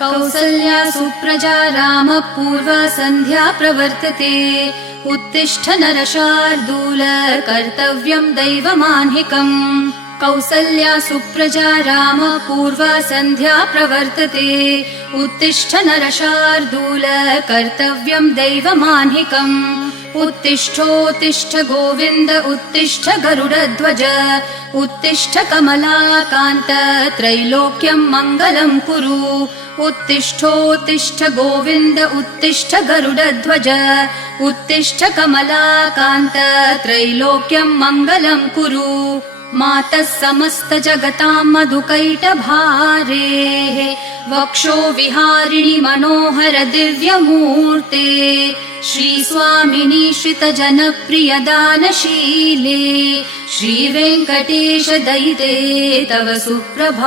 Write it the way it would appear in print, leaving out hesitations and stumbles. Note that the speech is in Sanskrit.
कौसल्या सुप्रजा रामपूर्वा सन्ध्या प्रवर्तते उत्तिष्ठ नरशार्दूल कर्तव्यं दैवमान्हिकम् कौसल्या सुप्रजा रामपूर्वा सन्ध्या प्रवर्तते उत्तिष्ठ नरशार्दूल कर्तव्यं दैवमान्हिकम् उत्तिष्ठोत्तिष्ठ गोविन्द उत्तिष्ठ गरुडध्वज उत्तिष्ठ कमलाकान्त त्रैलोक्यं मङ्गलं कुरु उत्तिष्ठोत्तिष्ठ गोविन्द उत्तिष्ठ गरुडध्वज उत्तिष्ठ कमलाकान्त त्रैलोक्यं मङ्गलं कुरु मातः समस्त जगतां मधुकैटभारेः वक्षो विहारिणि मनोहर दिव्यमूर्ते श्रीस्वामिनि श्रितजनप्रियदानशीले श्रीवेङ्कटेश दयिते तव सुप्रभा